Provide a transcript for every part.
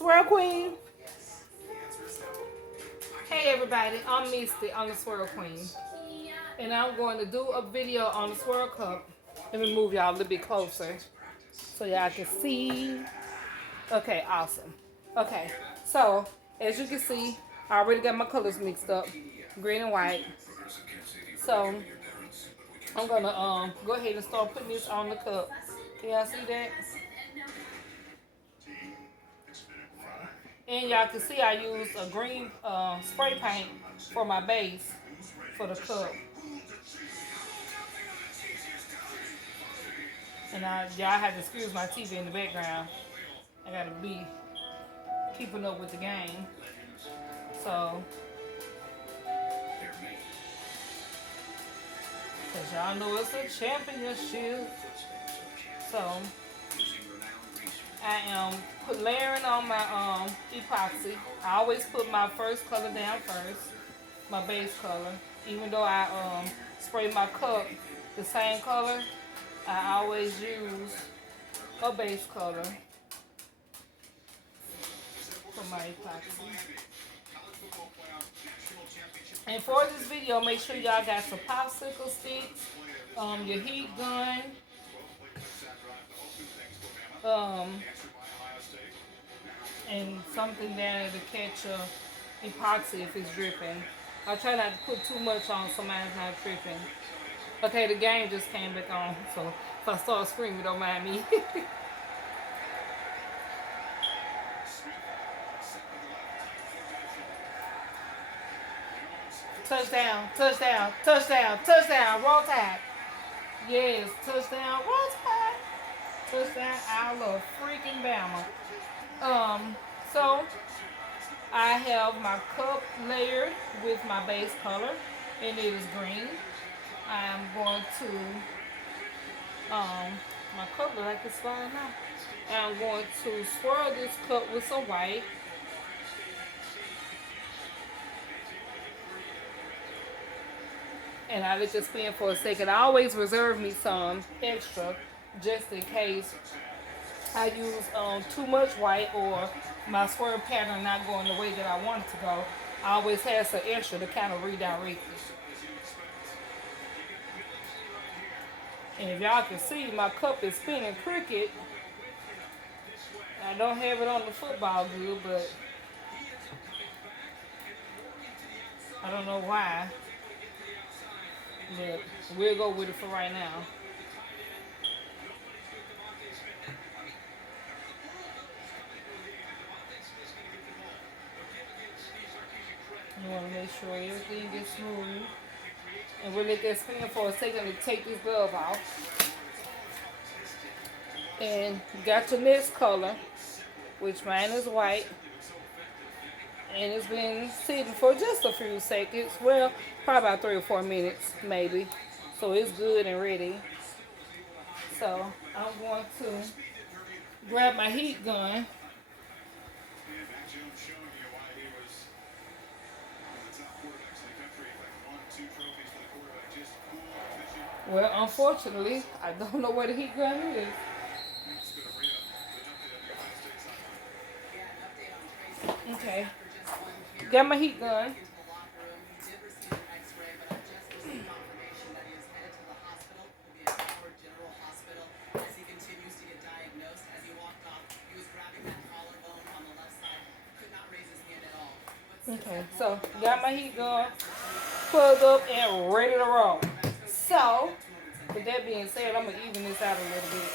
Swirl Queen. Hey everybody, I'm Misty. I'm the Swirl Queen. And I'm going to do a video on the Swirl Cup. Let me move y'all a little bit closer so y'all can see. Okay, awesome. Okay, so as you can see, I already got my colors mixed up, green and white. So I'm gonna go ahead and start putting this on the cup. Can y'all see that? And y'all can see I used a green spray paint for my base for the cup. And y'all have to excuse my TV in the background. I gotta be keeping up with the game. So, cause y'all know it's a championship. So, I am layering on my epoxy. I always put my first color down first, my base color. Even though I spray my cup the same color, I always use a base color for my epoxy. And for this video, make sure y'all got some popsicle sticks, your heat gun, and something there to catch epoxy if it's dripping. I try not to put too much on so mine's not dripping. Okay, the game just came back on, so if I start screaming, don't mind me. Touchdown, touchdown, touchdown, touchdown, roll tide. Yes, touchdown, roll tide. Touchdown, I love freaking Bama. So I have my cup layered with my base color, and it is green. I am going to, my cup looks like it's falling out. And I'm going to swirl this cup with some white. And I let it spin for a second. I always reserve me some extra just in case I use too much white or my swirl pattern not going the way that I want it to go. I always have some extra to kind of redirect it. And if y'all can see, my cup is spinning crooked. I don't have it on the football good, but I don't know why. But we'll go with it for right now. You want to make sure everything gets smooth. And we'll let that spin for a second to take this glove off. And you got your next color, which mine is white. And it's been sitting for just a few seconds. Well, probably about 3 or 4 minutes, maybe. So it's good and ready. So I'm going to grab my heat gun. Well, unfortunately, I don't know where the heat gun is. Okay. Got my heat gun. Okay, so got my heat gun plugged up and ready to roll. So, with that being said, I'm going to even this out a little bit.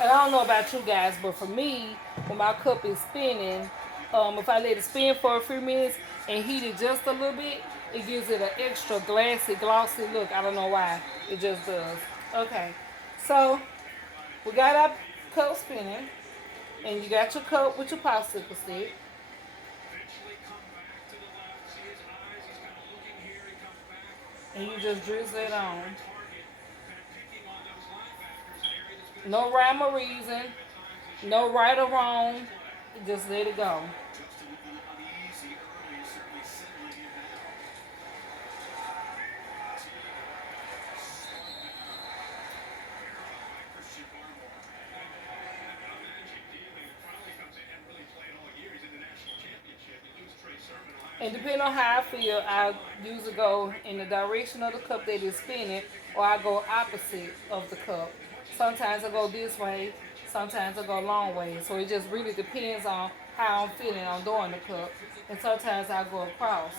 And I don't know about you guys, but for me, when my cup is spinning, if I let it spin for a few minutes and heat it just a little bit, it gives it an extra glossy look. I don't know why. It just does. Okay. So, we got our cup spinning. And you got your cup with your popsicle stick. And you just drizzle it on. No rhyme or reason. No right or wrong. Just let it go. And depending on how I feel, I usually go in the direction of the cup that is spinning, or I go opposite of the cup. Sometimes I go this way, sometimes I go a long way. So it just really depends on how I'm feeling on doing the cup. And sometimes I go across.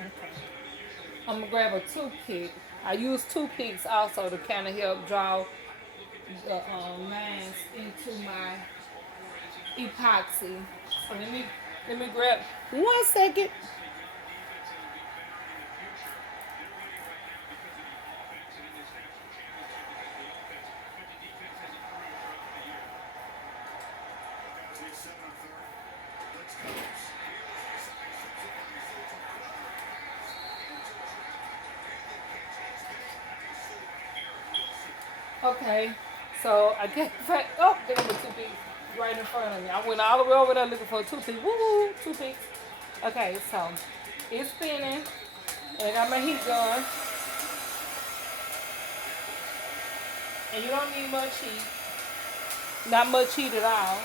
Okay. I'm gonna grab a toothpick. I use toothpicks also to kind of help draw the lines into my epoxy. So let me grab 1 second. Okay, so I get back. Oh, there was a toothpick right in front of me. I went all the way over there looking for a toothpick. Woo woo, toothpicks. Okay, so it's spinning, and I got my heat gun, and you don't need much heat. Not much heat at all.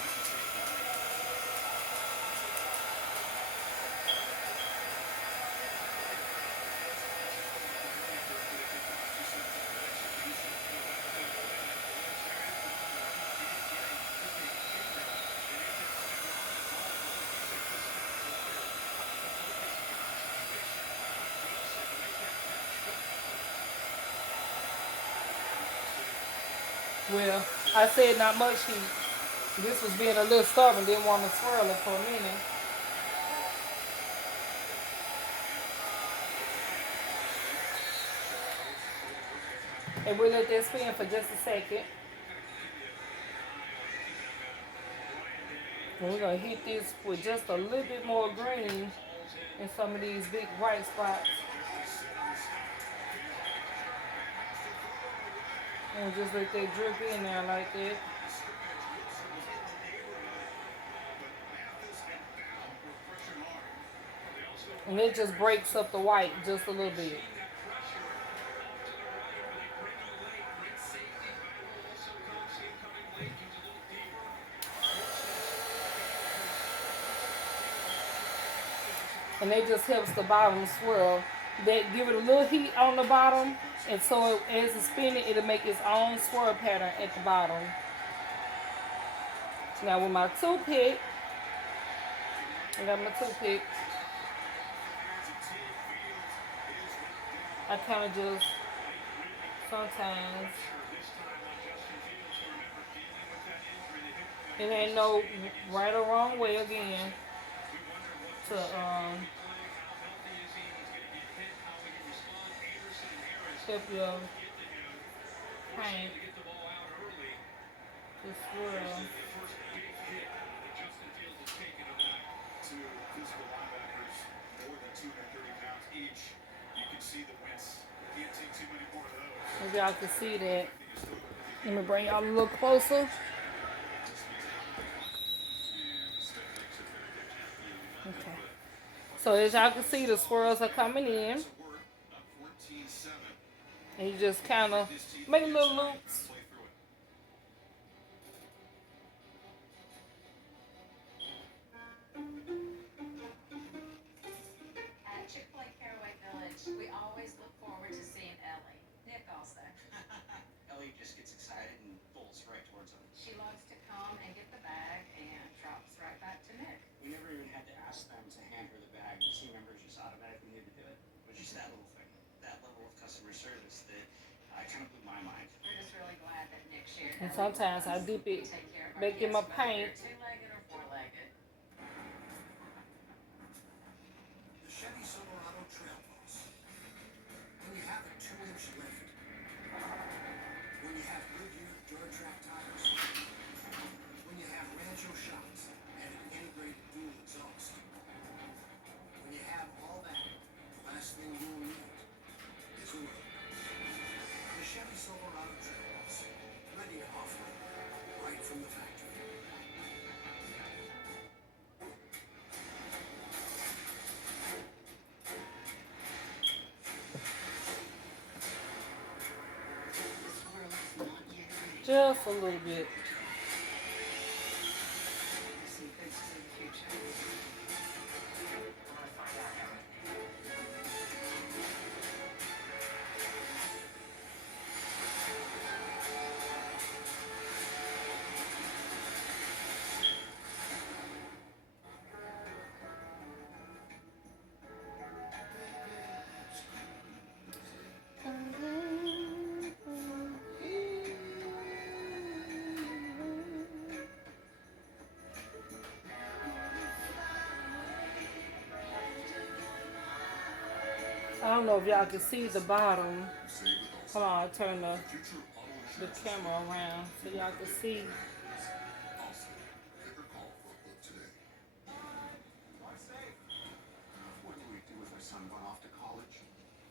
Well, I said not much heat. This was being a little stubborn. Didn't want to swirl it for a minute. And we'll let that spin for just a second. And we're going to hit this with just a little bit more green in some of these big white spots. And just let that drip in there like that. And it just breaks up the white just a little bit. And it just helps the bottom swirl. That give it a little heat on the bottom, and so as it's spinning, it'll make its own swirl pattern at the bottom. Now with my toothpick, I got my toothpick. I kind of just sometimes it ain't no right or wrong way again to help your paint to swirl. If y'all can see that, let me bring y'all a little closer. Okay. So as y'all can see, the swirls are coming in. And you just kind of make little loops. At Chick-fil-A Caraway Village, we always look forward to seeing Ellie. Nick also. Ellie just gets excited and bolts right towards him. She loves to come and get the bag and drops right back to Nick. We never even had to ask them to hand her the bag. The team members just automatically knew to do it. It was just that little thing, that level of customer service that kind of blew my mind. We're just really glad that Nick shared. And sometimes I dip it back in my paint. Two-legged or four-legged. The Chevy Silverado Trail Boss. When you have a 2-inch lift. When you have Goodyear Duratrack tires. When you have Rancho shocks and an integrated dual exhaust. When you have all that, the last thing you'll need is a road. The Chevy Silverado Trail Boss. Ready to off-road right from the Just a little bit. See fixes in the future. I don't know if y'all can see the bottom. Hold on, I'll turn the camera around so y'all can see. What do we do with our son going off to college?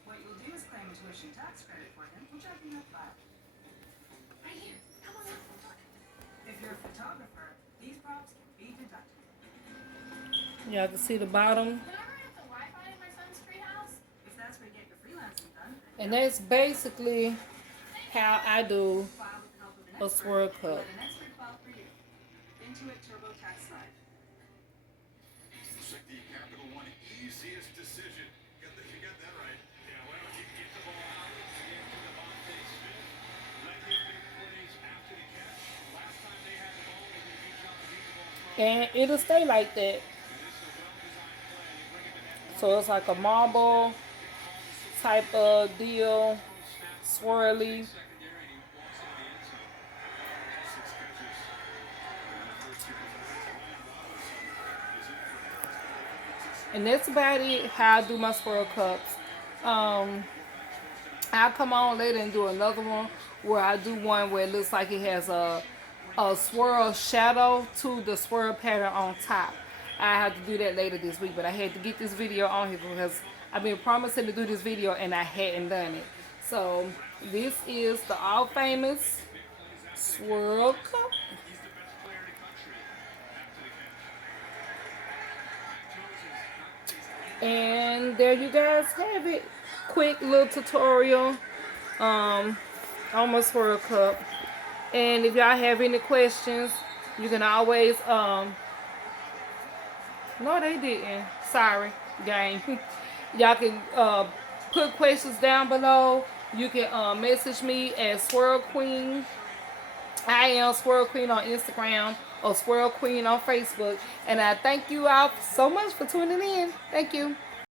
What you'll do is claim a tuition tax credit for him, which I can help file. Right here. Come on up. If you're a photographer, these props can be deducted. Y'all can see the bottom. Can I run up the Wi-Fi in my son's treehouse? If that's where you get your freelancing done. And that's basically how I do File with the help of an a expert. swirl cut. Let an expert file for you. Intuit TurboTax Live. Check the Capital One easiest decision. You got that right. Yeah, why don't you get the ball out again to Devontae Smith? Let him make plays after the catch. Last time they had the ball, they did a good job of getting the ball thrown. And it'll stay like that. And this is a well-designed play. You bring it to net. So it's like a marble type of deal, swirly. Secondary, and he walks into the end zone. Six catches. And the first two possessions. Is in for And that's about it, how I do my swirl cups. I'll come on later and do another one where I do one where it looks like it has a swirl shadow to the swirl pattern on top. I have to do that later this week, but I had to get this video on here because I've been promising to do this video and I hadn't done it. So this is the all famous swirl cup. He's the best player in the country. After the catch. And there you guys have it. Quick little tutorial on my swirl cup. And if y'all have any questions, you can always no they didn't. Sorry, gang. Y'all can put questions down below. You can message me at Swirl Queen. I am Swirl Queen on Instagram or Swirl Queen on Facebook. And I thank you all so much for tuning in. Thank you.